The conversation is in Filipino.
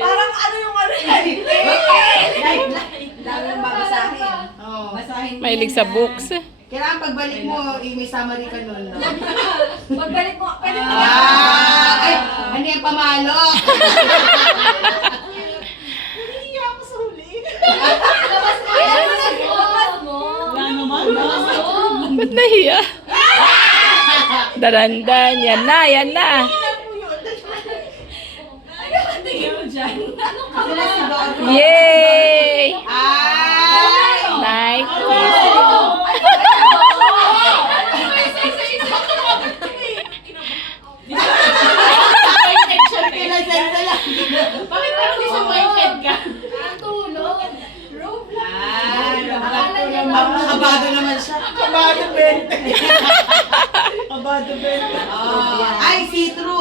Parang ano yung ano yan? Dami yung babasahin. Oo. Basahin mo Mahilig yan, sa ha? books. Kailangan pagbalik mo, may summary ka nun, no? Pagbalik mo, pwede mo Ay, ano yung pamalo? Nahihiya ako sa huli. Labas mo yan! Labas mo! Wala naman. Ba't nahiya? Darandan. Yan na, yan na. Tingin mo dyan. Sila si Dodo. Yay! Ay! Nike. Pinasend na lang. Bakit parang disappointed ka? Tulog. Kabado naman siya. Kabado 20. Kabado 20. Ay, see-through.